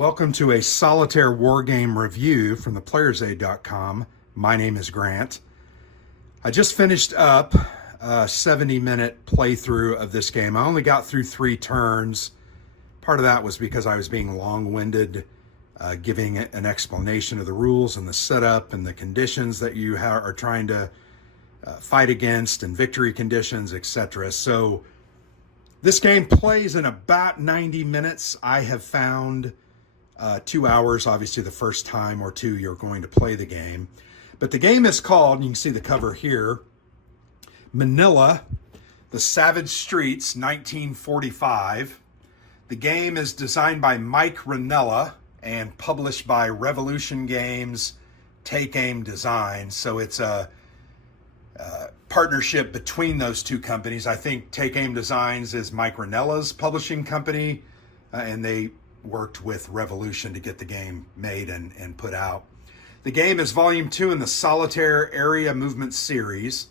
Welcome to a solitaire wargame review from theplayersaid.com. My name is Grant. I just finished up a 70-minute playthrough of this game. I only got through 3 turns. Part of that was because I was being long-winded, giving an explanation of the rules and the setup and the conditions that you are trying to fight against and victory conditions, etc. So this game plays in about 90 minutes. I have found 2 hours, obviously the first time or two you're going to play the game. But the game is called, and you can see the cover here, Manila, The Savage Streets, 1945. The game is designed by Mike Ranella and published by Revolution Games, Take Aim Design. So it's a partnership between those two companies. I think Take Aim Designs is Mike Ranella's publishing company, and they worked with Revolution to get the game made and put out. The game is volume 2 in the Solitaire Area Movement series.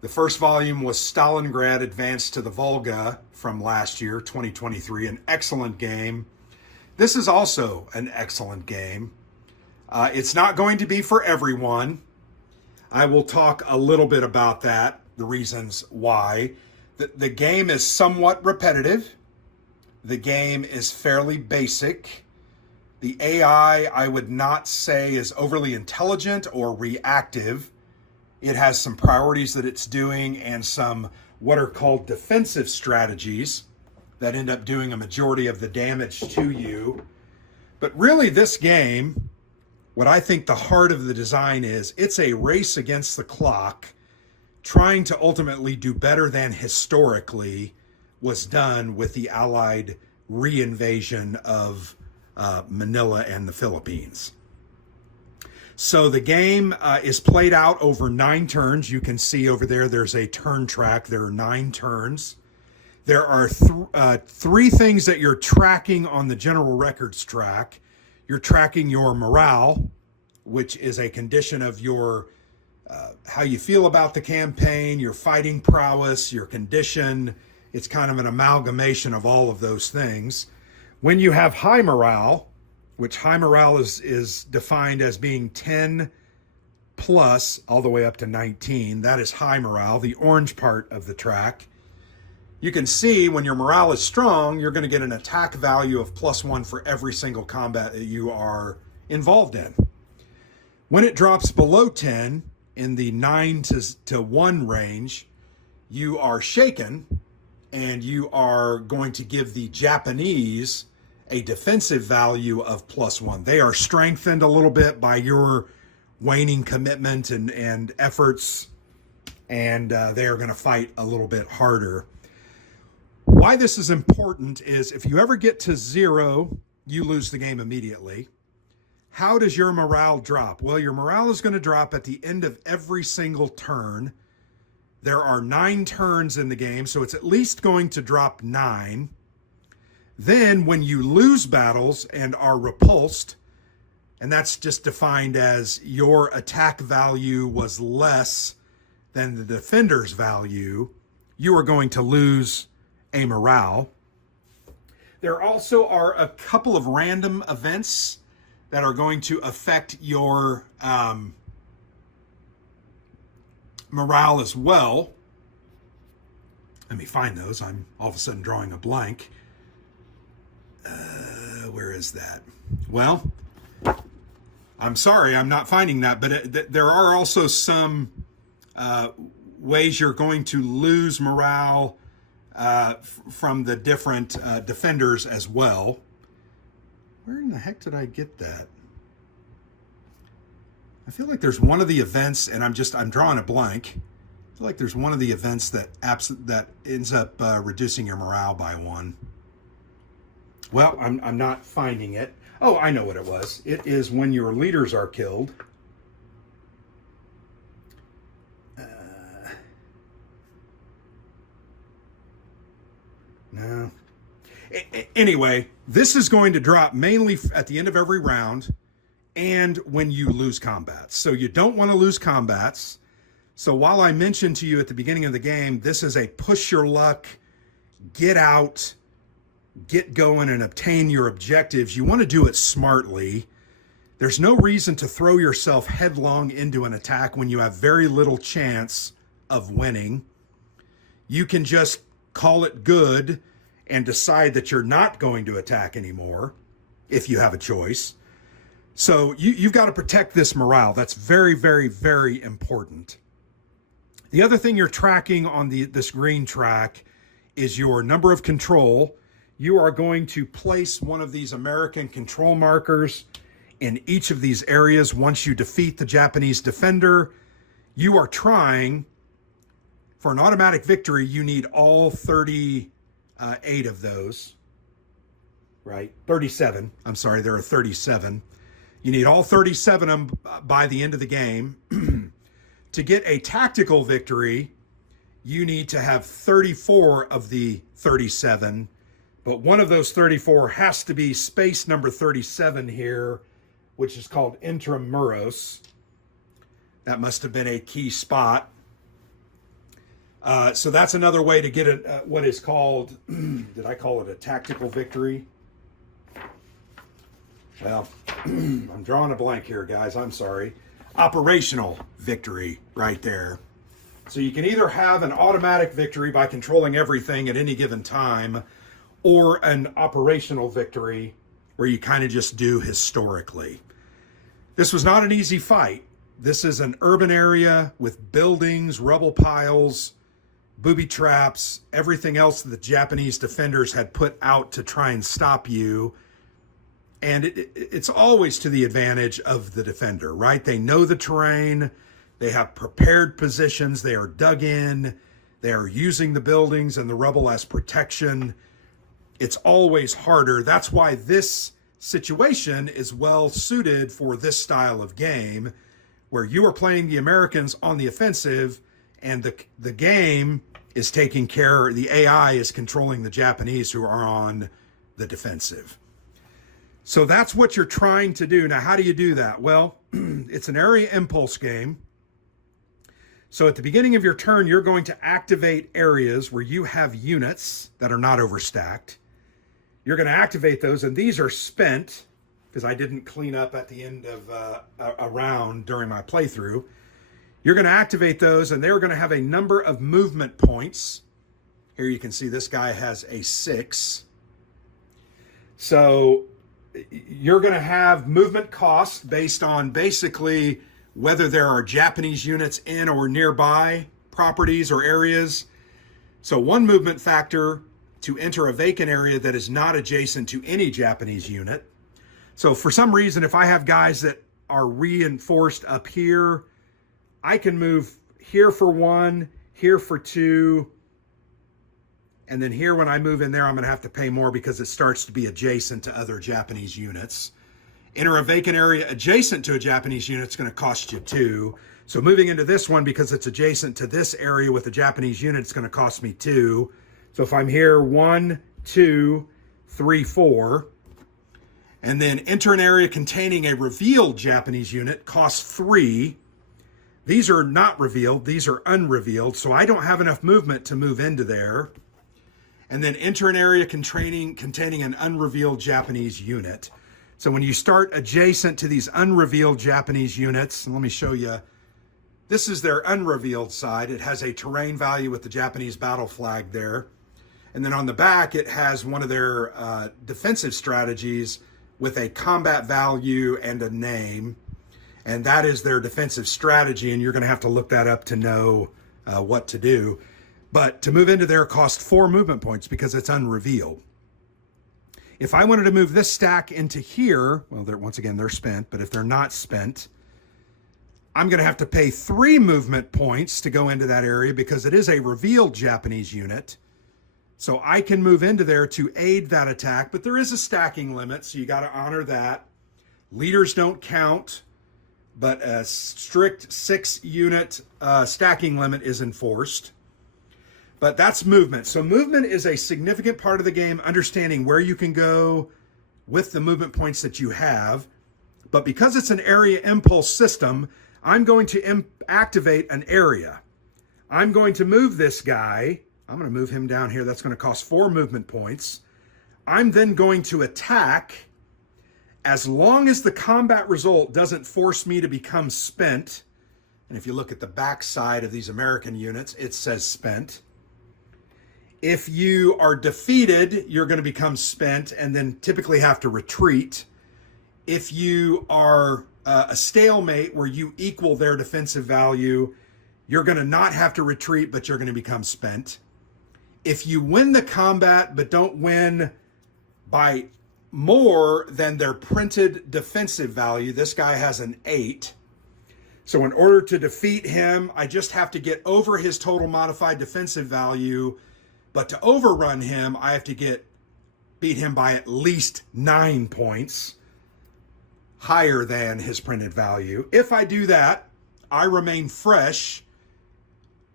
The first volume was Stalingrad Advance to the Volga from last year, 2023, an excellent game. This is also an excellent game. It's not going to be for everyone. I will talk a little bit about that, the reasons why. The game is somewhat repetitive. The game is fairly basic. The AI, I would not say, is overly intelligent or reactive. It has some priorities that it's doing and some what are called defensive strategies that end up doing a majority of the damage to you. But really this game, what I think the heart of the design is, it's a race against the clock, trying to ultimately do better than historically was done with the Allied reinvasion of Manila and the Philippines. So the game is played out over 9 turns. You can see over there, there's a turn track. There are 9 turns. There are 3 things that you're tracking on the general records track. You're tracking your morale, which is a condition of your how you feel about the campaign, your fighting prowess, your condition. It's kind of an amalgamation of all of those things. When you have high morale, which high morale is defined as being 10 plus all the way up to 19, that is high morale, the orange part of the track. You can see when your morale is strong, you're going to get an attack value of +1 for every single combat that you are involved in. When it drops below 10, in the 9 to 1 range, you are shaken, and you are going to give the Japanese a defensive value of +1. They are strengthened a little bit by your waning commitment and efforts, and they are going to fight a little bit harder. Why this is important is if you ever get to 0, you lose the game immediately. How does your morale drop? Well, your morale is going to drop at the end of every single turn. There are 9 turns in the game, so it's at least going to drop 9. Then when you lose battles and are repulsed, and that's just defined as your attack value was less than the defender's value, you are going to lose a morale. There also are a couple of random events that are going to affect your morale as well. Let me find those. I'm all of a sudden drawing a blank. Where is that? Well, I'm sorry, I'm not finding that, but there are also some ways you're going to lose morale from the different defenders as well. Where in the heck did I get that? I feel like there's one of the events, and I'm drawing a blank. I feel like there's one of the events that ends up reducing your morale by 1. Well, I'm not finding it. Oh, I know what it was. It is when your leaders are killed. No. Anyway, this is going to drop mainly at the end of every round and when you lose combats. So you don't want to lose combats. So while I mentioned to you at the beginning of the game, this is a push your luck, get out, get going and obtain your objectives, you want to do it smartly. There's no reason to throw yourself headlong into an attack when you have very little chance of winning. You can just call it good and decide that you're not going to attack anymore if you have a choice. So you've got to protect this morale. That's very, very, very important. The other thing you're tracking on this green track is your number of control. You are going to place one of these American control markers in each of these areas. Once you defeat the Japanese defender, you are trying for an automatic victory. You need all 38 of those, right? 37. I'm sorry, there are 37. You need all 37 of them by the end of the game. To get a tactical victory, you need to have 34 of the 37, but one of those 34 has to be space number 37 here, which is called Intramuros. That must have been a key spot. So that's another way to get what is called, did I call it a tactical victory? Well, I'm drawing a blank here, guys. I'm sorry. Operational victory right there. So you can either have an automatic victory by controlling everything at any given time, or an operational victory where you kind of just do historically. This was not an easy fight. This is an urban area with buildings, rubble piles, booby traps, everything else that the Japanese defenders had put out to try and stop you. And it's always to the advantage of the defender, right? They know the terrain. They have prepared positions. They are dug in. They are using the buildings and the rubble as protection. It's always harder. That's why this situation is well suited for this style of game, where you are playing the Americans on the offensive and the game is taking care, the AI is controlling the Japanese who are on the defensive. So that's what you're trying to do. Now, how do you do that? Well, it's an area impulse game. So at the beginning of your turn, you're going to activate areas where you have units that are not overstacked. You're going to activate those, and these are spent because I didn't clean up at the end of a round during my playthrough. You're going to activate those, and they're going to have a number of movement points. Here you can see this guy has a 6. So you're going to have movement costs based on basically whether there are Japanese units in or nearby properties or areas. So one movement factor to enter a vacant area that is not adjacent to any Japanese unit. So for some reason, if I have guys that are reinforced up here, I can move here for 1, here for 2, and then here when I move in there, I'm going to have to pay more because it starts to be adjacent to other Japanese units. Enter a vacant area adjacent to a Japanese unit, it's going to cost you 2. So moving into this one, because it's adjacent to this area with a Japanese unit, it's going to cost me 2. So if I'm here, 1, 2, 3, 4, and then enter an area containing a revealed Japanese unit, costs 3. These are not revealed, these are unrevealed, so I don't have enough movement to move into there. And then enter an area containing an unrevealed Japanese unit. So when you start adjacent to these unrevealed Japanese units, and let me show you, this is their unrevealed side. It has a terrain value with the Japanese battle flag there. And then on the back, it has one of their defensive strategies with a combat value and a name. And that is their defensive strategy, and you're going to have to look that up to know what to do. But to move into there costs 4 movement points because it's unrevealed. If I wanted to move this stack into here, well, once again, they're spent, but if they're not spent, I'm going to have to pay 3 movement points to go into that area because it is a revealed Japanese unit. So I can move into there to aid that attack, but there is a stacking limit, so you got to honor that. Leaders don't count, but a strict 6-unit stacking limit is enforced. But that's movement. So movement is a significant part of the game, understanding where you can go with the movement points that you have. But because it's an area impulse system, I'm going to activate an area. I'm going to move this guy. I'm going to move him down here. That's going to cost 4 movement points. I'm then going to attack as long as the combat result doesn't force me to become spent. And if you look at the back side of these American units, it says spent. If you are defeated, you're going to become spent and then typically have to retreat. If you are a stalemate where you equal their defensive value, you're going to not have to retreat, but you're going to become spent. If you win the combat but don't win by more than their printed defensive value, this guy has an 8. So in order to defeat him, I just have to get over his total modified defensive value. But to overrun him, I have to beat him by at least 9 points higher than his printed value. If I do that, I remain fresh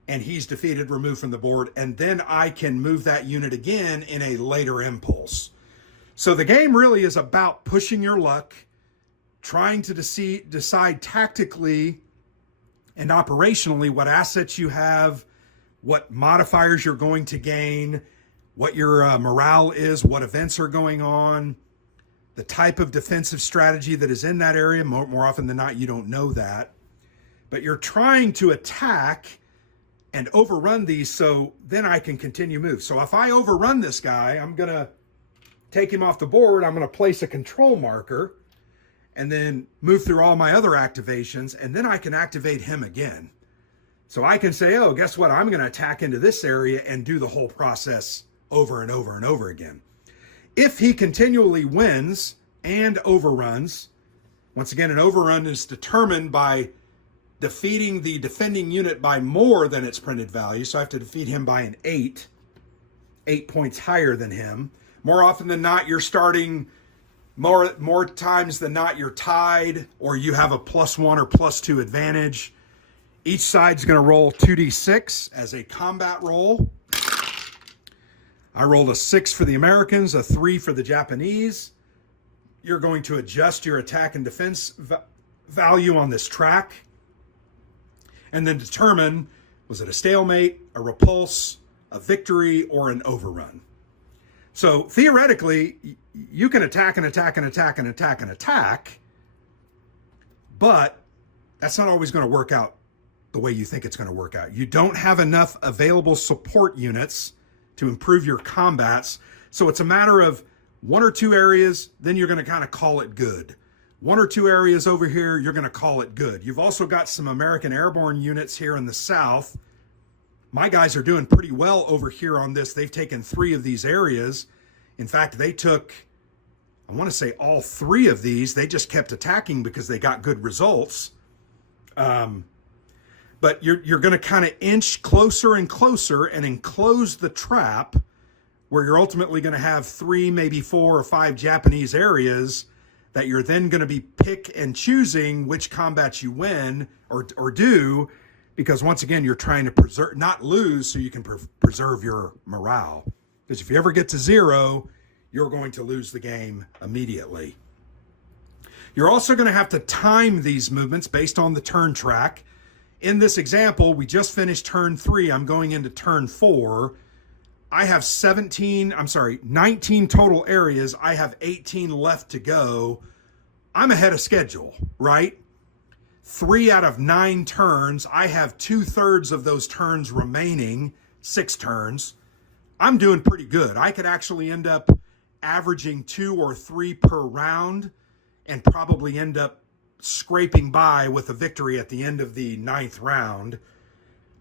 and he's defeated, removed from the board, and then I can move that unit again in a later impulse. So the game really is about pushing your luck, trying to decide tactically and operationally what assets you have, what modifiers you're going to gain, what your morale is, what events are going on, the type of defensive strategy that is in that area. More often than not, you don't know that. But you're trying to attack and overrun these so then I can continue move. So if I overrun this guy, I'm going to take him off the board. I'm going to place a control marker and then move through all my other activations, and then I can activate him again. So I can say, oh, guess what? I'm going to attack into this area and do the whole process over and over and over again. If he continually wins and overruns, once again, an overrun is determined by defeating the defending unit by more than its printed value. So I have to defeat him by an 8 points higher than him. More often than not, you're starting more times than not, you're tied, or you have a +1 or +2 advantage. Each side's going to roll 2d6 as a combat roll. I rolled a 6 for the Americans, a 3 for the Japanese. You're going to adjust your attack and defense value on this track, and then determine, was it a stalemate, a repulse, a victory, or an overrun? So theoretically, you can attack and attack and attack and attack and attack, but that's not always going to work out the way you think it's going to work out. You don't have enough available support units to improve your combats. So it's a matter of 1 or 2 areas, then you're going to kind of call it good. 1 or 2 areas over here, you're going to call it good. You've also got some American airborne units here in the south. My guys are doing pretty well over here on this. They've taken 3 of these areas. In fact, they took, I want to say all 3 of these. They just kept attacking because they got good results. But you're going to kind of inch closer and closer and enclose the trap where you're ultimately going to have 3, maybe 4 or 5 Japanese areas that you're then going to be pick and choosing which combats you win or do, because once again, you're trying to not lose so you can preserve your morale. Because if you ever get to 0, you're going to lose the game immediately. You're also going to have to time these movements based on the turn track. In this example, we just finished turn 3. I'm going into turn 4. I have 19 total areas. I have 18 left to go. I'm ahead of schedule, right? 3 out of 9 turns. I have 2/3 of those turns remaining, 6 turns. I'm doing pretty good. I could actually end up averaging 2 or 3 per round and probably end up scraping by with a victory at the end of the 9th round.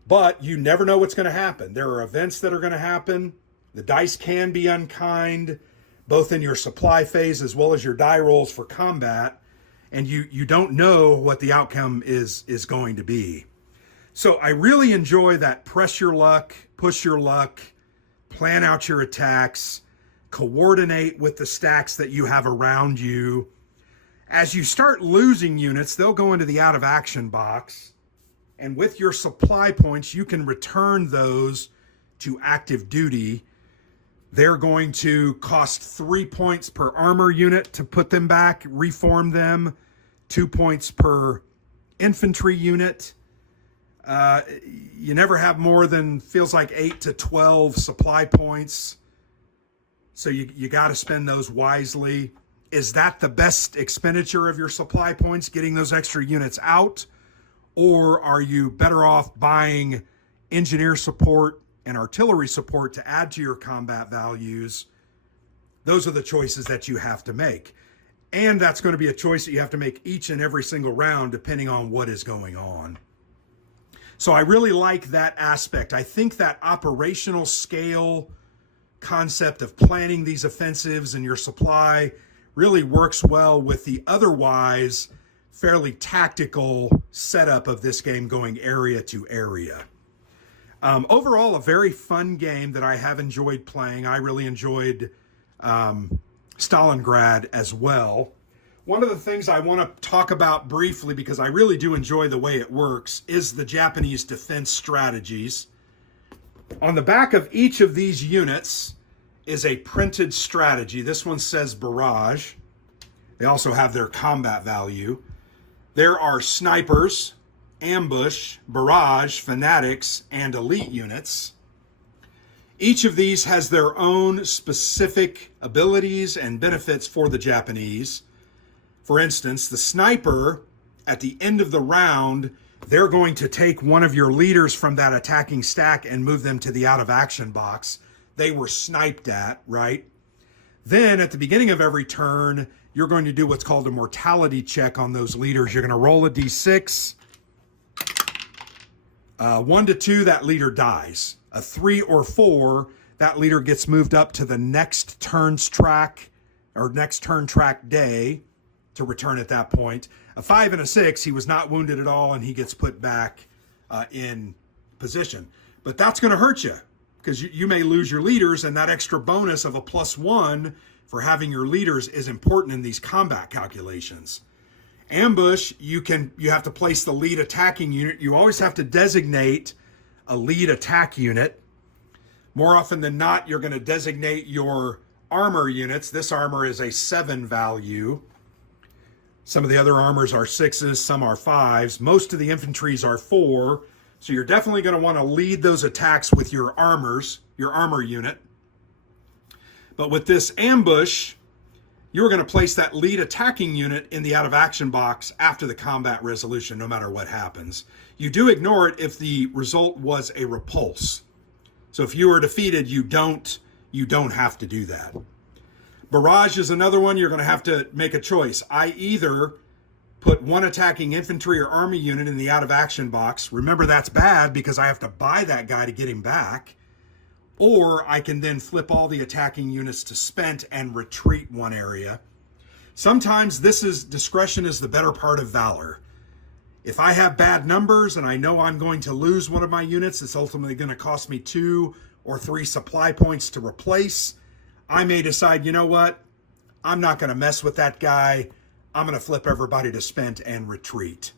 But you never know what's going to happen. There are events that are going to happen. The dice can be unkind, both in your supply phase as well as your die rolls for combat. And you don't know what the outcome is going to be. So I really enjoy that press your luck, push your luck, plan out your attacks, coordinate with the stacks that you have around you. As you start losing units, they'll go into the out of action box. And with your supply points, you can return those to active duty. They're going to cost 3 points per armor unit to put them back, reform them, 2 points per infantry unit. You never have more than, feels like 8 to 12 supply points. So you got to spend those wisely. Is that the best expenditure of your supply points, getting those extra units out? Or are you better off buying engineer support and artillery support to add to your combat values? Those are the choices that you have to make. And that's going to be a choice that you have to make each and every single round, depending on what is going on. So I really like that aspect. I think that operational scale concept of planning these offensives and your supply really works well with the otherwise fairly tactical setup of this game, going area to area. Overall, a very fun game that I have enjoyed playing. I really enjoyed Stalingrad as well. One of the things I want to talk about briefly, because I really do enjoy the way it works, is the Japanese defense strategies. On the back of each of these units is a printed strategy. This one says barrage. They also have their combat value. There are snipers, ambush, barrage, fanatics, and elite units. Each of these has their own specific abilities and benefits for the Japanese. For instance, the sniper, at the end of the round, they're going to take one of your leaders from that attacking stack and move them to the out of action box. They were sniped at, right? Then at the beginning of every turn, you're going to do what's called a mortality check on those leaders. You're going to roll a d6. 1 to 2, that leader dies. A 3 or 4, that leader gets moved up to the next turn's track or next turn track day to return at that point. A 5 and a 6, he was not wounded at all and he gets put back in position. But that's going to hurt you because you may lose your leaders, and that extra bonus of a +1 for having your leaders is important in these combat calculations. Ambush, you have to place the lead attacking unit. You always have to designate a lead attack unit. More often than not, you're going to designate your armor units. This armor is a 7 value. Some of the other armors are 6s, some are 5s. Most of the infantries are 4. So you're definitely going to want to lead those attacks with your armors, your armor unit. But with this ambush, you're going to place that lead attacking unit in the out of action box after the combat resolution, no matter what happens. You do ignore it if the result was a repulse. So if you are defeated, you don't have to do that. Barrage is another one. You're going to have to make a choice. I either put one attacking infantry or army unit in the out of action box. Remember, that's bad because I have to buy that guy to get him back. Or I can then flip all the attacking units to spent and retreat one area. Sometimes discretion is the better part of valor. If I have bad numbers and I know I'm going to lose one of my units, it's ultimately going to cost me 2 or 3 supply points to replace. I may decide, you know what? I'm not going to mess with that guy. I'm going to flip everybody to spent and retreat.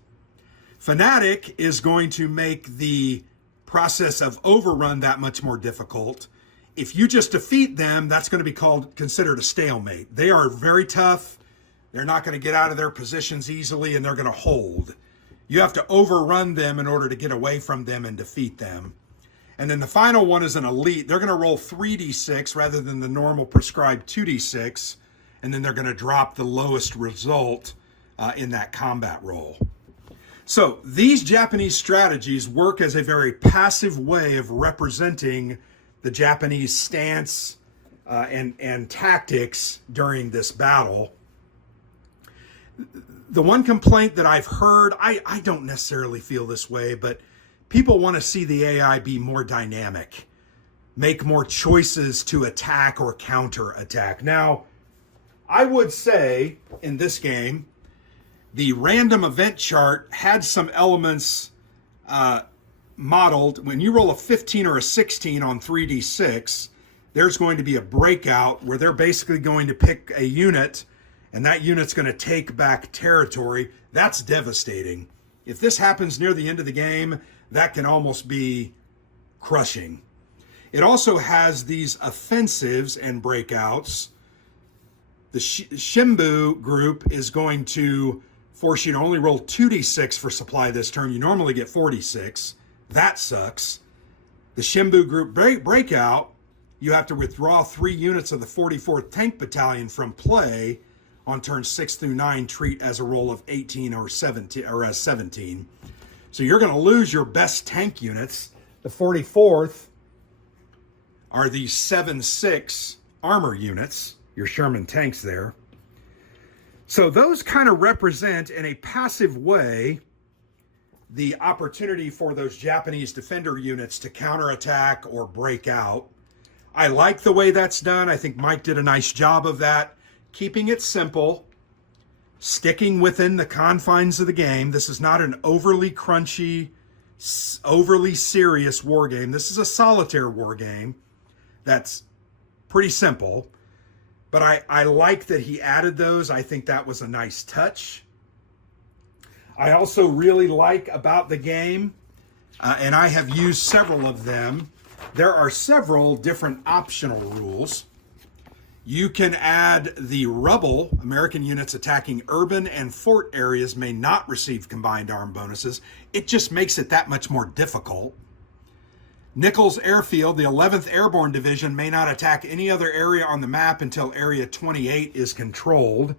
Fanatic is going to make the process of overrun that much more difficult. If you just defeat them, that's going to be considered a stalemate. They are very tough. They're not going to get out of their positions easily, and they're going to hold. You have to overrun them in order to get away from them and defeat them. And then the final one is an elite. They're going to roll 3d6 rather than the normal prescribed 2d6, and then they're going to drop the lowest result in that combat roll. So these Japanese strategies work as a very passive way of representing the Japanese stance and tactics during this battle. The one complaint that I've heard, I don't necessarily feel this way, but people want to see the AI be more dynamic, make more choices to attack or counter attack. Now, I would say in this game, the random event chart had some elements modeled. When you roll a 15 or a 16 on 3d6, there's going to be a breakout where they're basically going to pick a unit, and that unit's going to take back territory. That's devastating. If this happens near the end of the game, that can almost be crushing. It also has these offensives and breakouts. The Shimbu group is going to force you to only roll 2d6 for supply this turn. You normally get 46. That sucks. The Shimbu group breakout you have to withdraw 3 units of the 44th Tank Battalion from play on turns 6 through 9, treat as a roll of 18 or 17 or as 17. So you're going to lose your best tank units. The 44th are the 7.6 armor units, your Sherman tanks there. So those kind of represent, in a passive way, the opportunity for those Japanese defender units to counterattack or break out. I like the way that's done. I think Mike did a nice job of that, keeping it simple, sticking within the confines of the game. This is not an overly crunchy, overly serious war game. This is a solitaire war game that's pretty simple. But I like that he added those. I think that was a nice touch. I also really like about the game, and I have used several of them, there are several different optional rules. You can add the rubble. American units attacking urban and fort areas may not receive combined arm bonuses. It just makes it that much more difficult. Nichols Airfield, the 11th Airborne Division, may not attack any other area on the map until Area 28 is controlled.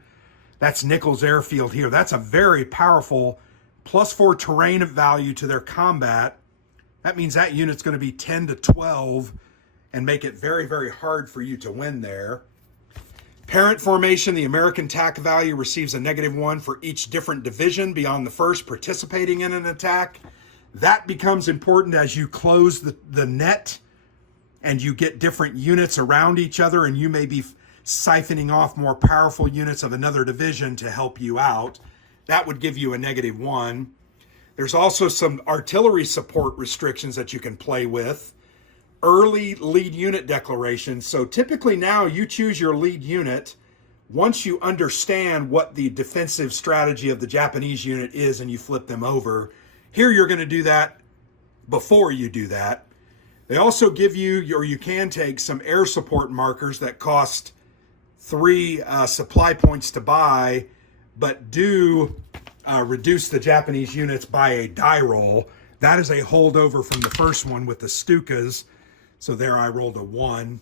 That's Nichols Airfield here. That's a very powerful +4 terrain value to their combat. That means that unit's going to be 10 to 12 and make it very, very hard for you to win there. Parent formation, the American attack value receives a -1 for each different division beyond the first participating in an attack. That becomes important as you close the net and you get different units around each other, and you may be siphoning off more powerful units of another division to help you out. That would give you a -1. There's also some artillery support restrictions that you can play with. Early lead unit declaration. So typically now you choose your lead unit once you understand what the defensive strategy of the Japanese unit is and you flip them over. Here you're going to do that before you do that. They also give you, or you can take, some air support markers that cost 3 supply points to buy, but do reduce the Japanese units by a die roll. That is a holdover from the first one with the Stukas. So there I rolled a 1.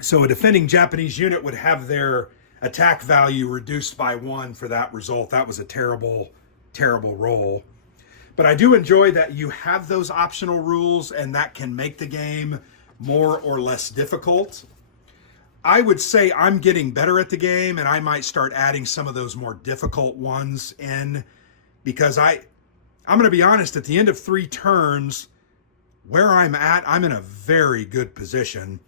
So a defending Japanese unit would have their attack value reduced by 1 for that result. That was a terrible, terrible roll. But I do enjoy that you have those optional rules, and that can make the game more or less difficult. I would say I'm getting better at the game, and I might start adding some of those more difficult ones in, because I'm going to be honest, at the end of 3 turns, where I'm at, I'm in a very good position.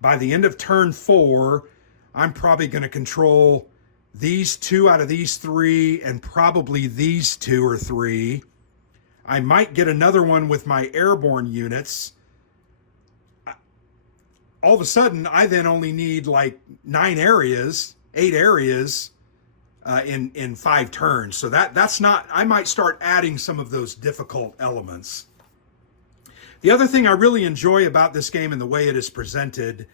By the end of turn 4, I'm probably going to control these 2 out of these 3, and probably these 2 or 3. I might get another one with my airborne units. All of a sudden, I then only need like 8 areas in 5 turns. So that's not, I might start adding some of those difficult elements. The other thing I really enjoy about this game and the way it is presented,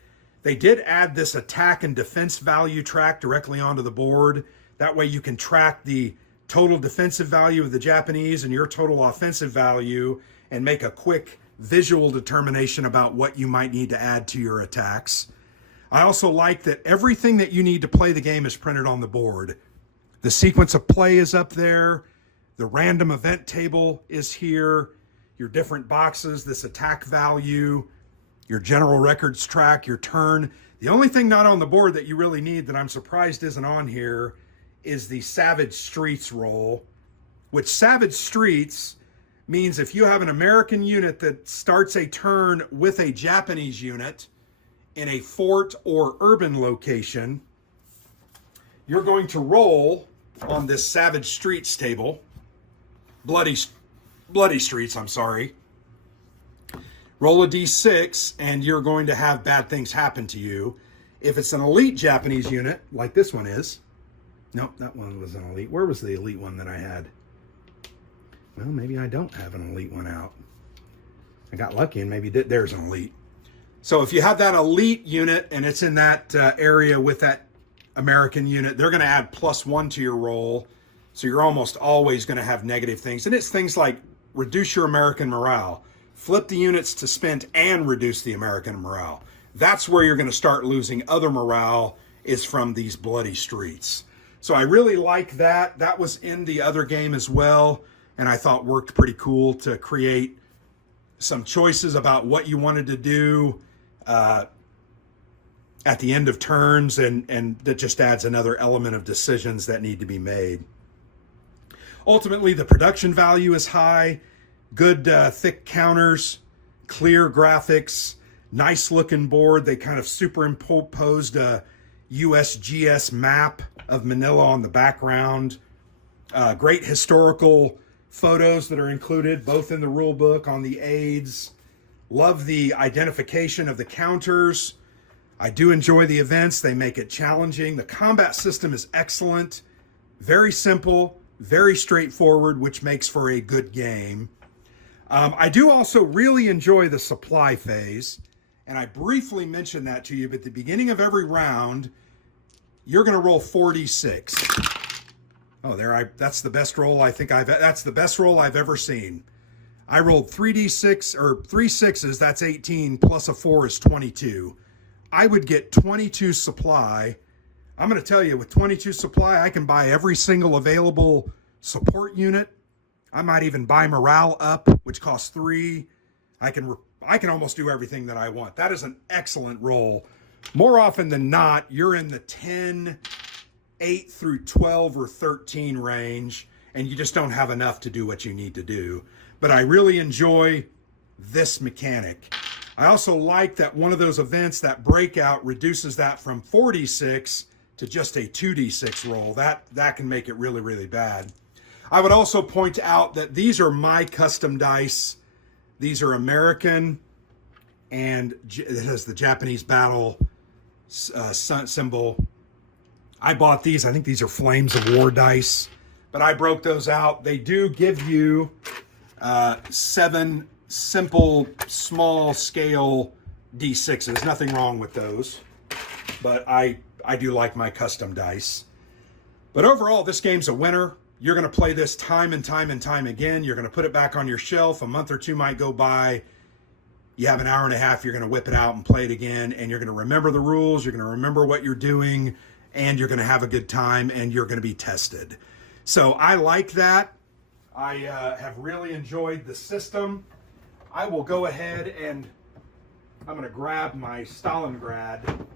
they did add this attack and defense value track directly onto the board. That way you can track the total defensive value of the Japanese and your total offensive value and make a quick visual determination about what you might need to add to your attacks. I also like that everything that you need to play the game is printed on the board. The sequence of play is up there. The random event table is here. Your different boxes, this attack value, your general records track, your turn. The only thing not on the board that you really need that I'm surprised isn't on here is the Savage Streets roll, which Savage Streets means if you have an American unit that starts a turn with a Japanese unit in a fort or urban location, you're going to roll on this Savage Streets table, Bloody Streets, I'm sorry. Roll a d6, and you're going to have bad things happen to you. If it's an elite Japanese unit, like this one is, nope, that one was an elite. Where was the elite one that I had? Well, maybe I don't have an elite one out. I got lucky and maybe there's an elite. So if you have that elite unit and it's in that area with that American unit, they're going to add +1 to your roll. So you're almost always going to have negative things. And it's things like reduce your American morale, flip the units to spent and reduce the American morale. that's where you're going to start losing other morale, is from these bloody streets. So I really like that. That was in the other game as well, and I thought worked pretty cool to create some choices about what you wanted to do at the end of turns, and that just adds another element of decisions that need to be made. Ultimately, the production value is high, good thick counters, clear graphics, nice looking board. They kind of superimposed a USGS map of Manila on the background. Great historical photos that are included both in the rule book, on the aids. Love the identification of the counters. I do enjoy the events. They make it challenging. The combat system is excellent, very simple, very straightforward, which makes for a good game. I do also really enjoy the supply phase, and I briefly mentioned that to you, but at the beginning of every round, you're going to roll 4d6. Oh, that's the best roll that's the best roll I've ever seen. I rolled 3d6, or 3 6s, that's 18, plus a 4 is 22. I would get 22 supply. I'm going to tell you, with 22 supply, I can buy every single available support unit. I might even buy morale up, which costs 3. I can almost do everything that I want. That is an excellent roll. More often than not, you're in the 10, 8 through 12 or 13 range, and you just don't have enough to do what you need to do. But I really enjoy this mechanic. I also like that one of those events, that breakout, reduces that from 4d6 to just a 2d6 roll. That can make it really, really bad. I would also point out that these are my custom dice. These are American, and it has the Japanese battle symbol. I bought these. I think these are Flames of War dice, but I broke those out. They do give you 7 simple, small scale D6s. Nothing wrong with those, but I do like my custom dice. But overall, this game's a winner. You're going to play this time and time and time again. You're going to put it back on your shelf. A month or two might go by. You have an hour and a half. You're going to whip it out and play it again, and you're going to remember the rules. You're going to remember what you're doing, and you're going to have a good time, and you're going to be tested. So I like that. I have really enjoyed the system. I will go ahead and I'm going to grab my Stalingrad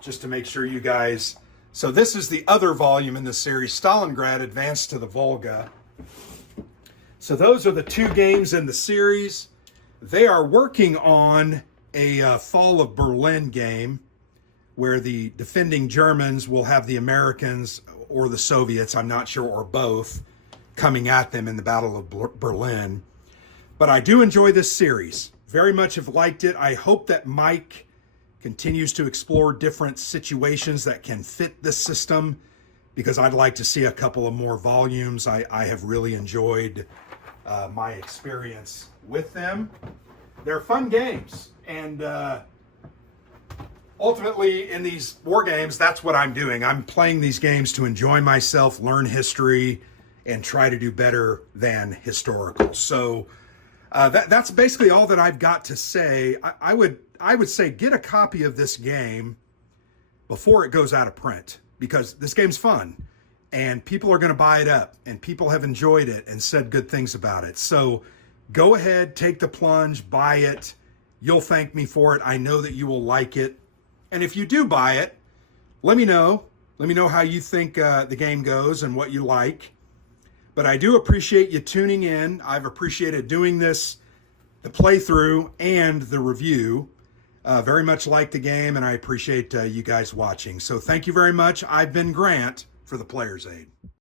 just to make sure you guys... So this is the other volume in the series, Stalingrad Advanced to the Volga. So those are the 2 games in the series. They are working on a Fall of Berlin game where the defending Germans will have the Americans or the Soviets, I'm not sure, or both, coming at them in the Battle of Berlin. But I do enjoy this series. Very much have liked it. I hope that Mike continues to explore different situations that can fit this system, because I'd like to see a couple of more volumes. I have really enjoyed my experience with them. They're fun games, and ultimately in these war games, that's what I'm doing. I'm playing these games to enjoy myself, learn history, and try to do better than historical. So that's basically all that I've got to say. I would say get a copy of this game before it goes out of print, because this game's fun and people are going to buy it up, and people have enjoyed it and said good things about it. So go ahead, take the plunge, buy it. You'll thank me for it. I know that you will like it. And if you do buy it, let me know. Let me know how you think the game goes and what you like. But I do appreciate you tuning in. I've appreciated doing this, the playthrough and the review. Very much like the game, and I appreciate you guys watching. So thank you very much. I've been Grant for the Player's Aid.